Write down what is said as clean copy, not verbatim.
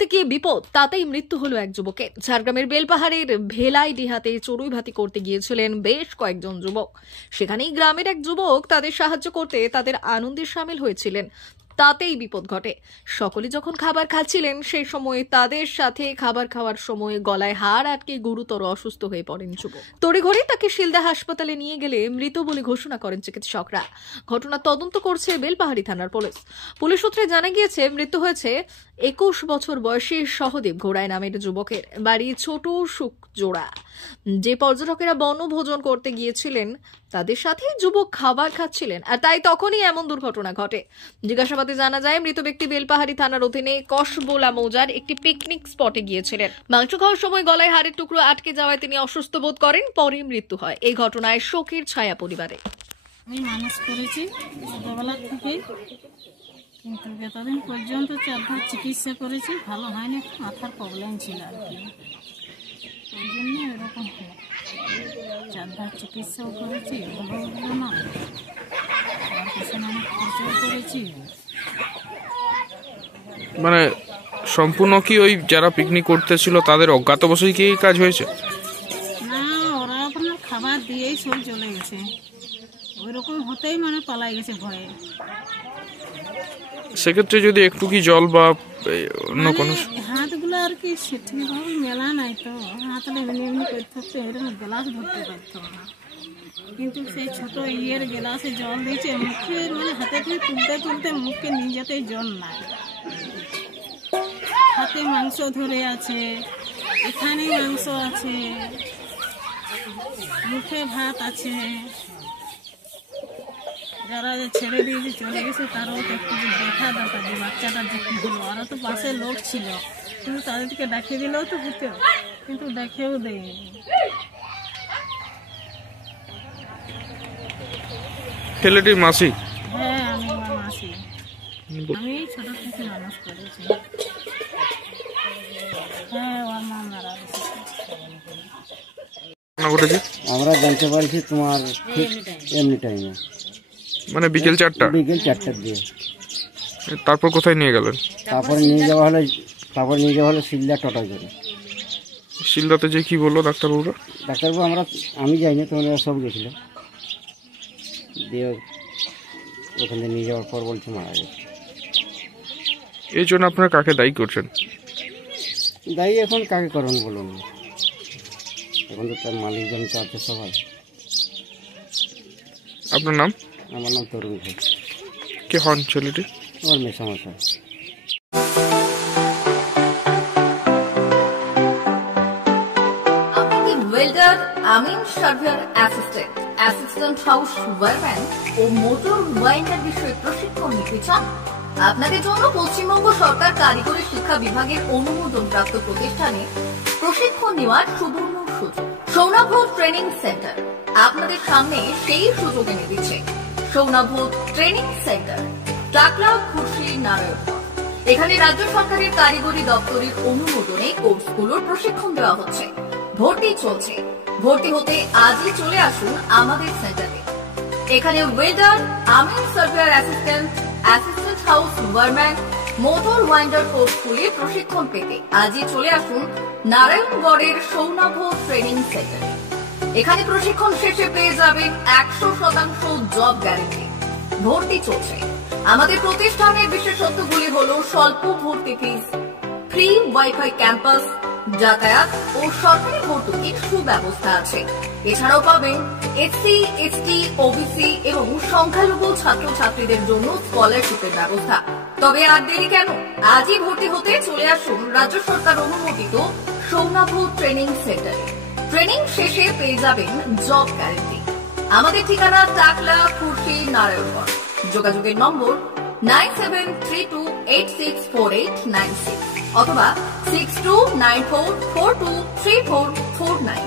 করতে গিয়ে বিপদ, তাতেই মৃত্যু হলো এক যুবকের। ঝাড়গ্রামের বেলপাহাড়ের ভেলাই ডিহাতে চড়ুই ভাতি করতে গিয়েছিলেন বেশ কয়েকজন যুবক। সেখানেই গ্রামের এক যুবক তাদের সাহায্য করতে তাদের আনন্দে সামিল হয়েছিলেন, তাতেই বিপদ ঘটে। সকলে যখন খাবার খাচ্ছিলেন সেই সময় তাদের সাথে খাবার খাওয়ার সময় গলায় হাড় আটকে গুরুতর অসুস্থ হয়ে পড়েন যুবক। তড়িঘড়ি তাকে শিলদা হাসপাতালে নিয়ে গেলে মৃত বলে ঘোষণা করেন চিকিৎসকরা। ঘটনা তদন্ত করছে বেলপাহাড়ি থানার পুলিশ। পুলিশ সূত্রে জানা গিয়েছে মৃত্যু হয়েছে 21 বছর বয়সী সহদেব ঘোড়াই নামের যুবকের। বাড়ি ছোট সুখ জোড়া। যে পর্যটকেরা বনভোজন করতে গিয়েছিলেন তাদের সাথে যুবক খাবার খাচ্ছিলেন, আর তাই তখনই এমন দুর্ঘটনা ঘটে। জিজ্ঞাসাবাদে জানা যায় মৃত ব্যক্তি বেলপাহাড়ি থানার অধীনে কসবোলা মৌজার একটি পিকনিক স্পটে গিয়েছিলেন। মাংস খাওয়ার সময় গলায় হাড়ের টুকরো আটকে যাওয়ায় তিনি অসুস্থ বোধ করেন, পরে মৃত্যু হয়। এই ঘটনায় শোকের ছায়া পরিবারে। আমি মানুষ করেছি ছোটবেলা থেকে, কিন্তু এতদিন পর্যন্ত 4 চিকিৎসা করেছি, ভালো হয়নি। মাথার প্রবলেম ছিল আর কি, ওই জন্য এরকম হয়। 4 চিকিৎসাও করেছি, ভালো হলো না। আর পেছনে অনেক খরচাও করেছি। মানে সম্পূর্ণ কি ওই যারা পিকনিক করতেছিল তাদের অজ্ঞাতবশেই কি এই কাজ হয়েছে? না, ওরা আপনার খাবার দিয়েই সব চলে গেছে। ওই রকম হতেই মানে পালাই গেছে ভয়ে। সেক্ষেত্রে যদি একটু কি জল বা অন্য কোনো হাতগুলো আর কি ঠিকভাবে মেলা নাই, তো হাতটা এমনি এমনি করতে থাকতো, এরকম গ্লাস ধরতে পারতো না। কিন্তু সেই ছোট গ্লাসে জল দিয়েছে মুখে, মানে হাতে থেকে তুলতে তুলতে মুখে নিয়ে যেতে জল নাই। হাতে মাংস ধরে আছে, এখানে মাংস আছে, মুখে ভাত আছে। যারা ছেড়ে দিয়ে চলে গেছে তারাও তো একটু দেখা দরকার যে বাচ্চাটা যে কি হলো। ওরা তো পাশে লোক ছিল, কিন্তু তাদেরকে ডাকিয়ে দিলেও তো হতো, কিন্তু দেখেও দেয়নি। ছেলেটির মাসি? হ্যাঁ, আমি আমার মাসি। আমি ছোট থেকে মানুষ করেছি। হ্যাঁ, ওর মা মারা গেছে। আমরা জানতে পারছি তোমার ঠিক এমনি টাইমে, মানে বিকেল 4টার দিকে। তারপর কোথায় নিয়ে গেলেন? তারপরে নিয়ে যাওয়া হলো শিলদা টোটাই করে। শিলদাতে যে কি বললো ডাক্তারবাবু? আমি যাইনি, তোমরা সব গেছিল। দিয়ে ওখানে নিয়ে যাওয়ার পর বলছে মারা গেছে। এই জন্য আপনারা কাকে দায়ী করছেন? দায়ী এখন কাকে করবেন বলুন? এখন তো তার মালিকজন তো আছে সবাই। আপনার নাম? আমার নাম তরুণ ঘোষ। কে হন ছেলেটি? আমার মেসামশাই। আপনি ওয়েল্ডার, আমিন surveyor assistant, assistant house wireman ও মোটর ওয়াইন্ডার বিষয়ে প্রশিক্ষণ নিতে চান? আপনাদের জন্য পশ্চিমবঙ্গ সরকার কারিগরি শিক্ষা বিভাগের অনুমোদনপ্রাপ্ত প্রতিষ্ঠানে প্রশিক্ষণ নেওয়ার সুবর্ণ সুযোগ। সৌনাভ ট্রেনিং সেন্টার আপনাদের সামনে সেই সুযোগ এনে দিচ্ছে। সৌনাভ ট্রেনিং সেন্টার, টাকলা, খুশি, নারায়ণগড়। এখানে রাজ্য সরকারের কারিগরি দপ্তরের অনুমোদনে কোর্সগুলোর প্রশিক্ষণ দেওয়া হচ্ছে। ভর্তি চলছে। ভর্তি হতে আজই চলে আসুন আমাদের সেন্টারে। এখানে ওয়েল্ডার, আমিন surveyor assistant, assistant house wireman, motor winder কোর্সগুলি প্রশিক্ষণ পেতে আজই চলে আসুন নারায়ণগড়ের সৌনাভ ট্রেনিং সেন্টারে। এখানে প্রশিক্ষণ শেষে পেয়ে যাবেন 100% জব গ্যারান্টি। ভর্তি চলছে। আমাদের প্রতিষ্ঠানের বিশেষত্বগুলি হলো স্বল্প ভর্তি ফিস, ফ্রি ওয়াইফাই ক্যাম্পাস, যাতায়াত ও সরকারি ভর্তুকির সুব্যবস্থা আছে। এছাড়াও পাবেন এসসি, এসটি, ওবিসি এবং সংখ্যালঘু ছাত্রছাত্রীদের জন্য স্কলারশিপের ব্যবস্থা। তবে আর দেরি কেন? আজই ভর্তি হতে চলে আসুন রাজ্য সরকার অনুমোদিত সৌনাভ ট্রেনিং সেন্টারে। ট্রেনিং শেষে পেয়ে যাবেন জব গ্যারান্টি। আমাদের ঠিকানা টাকলা, খুশি, নারায়ণগড়। যোগাযোগের নম্বর 9732864896 অথবা 6294423449।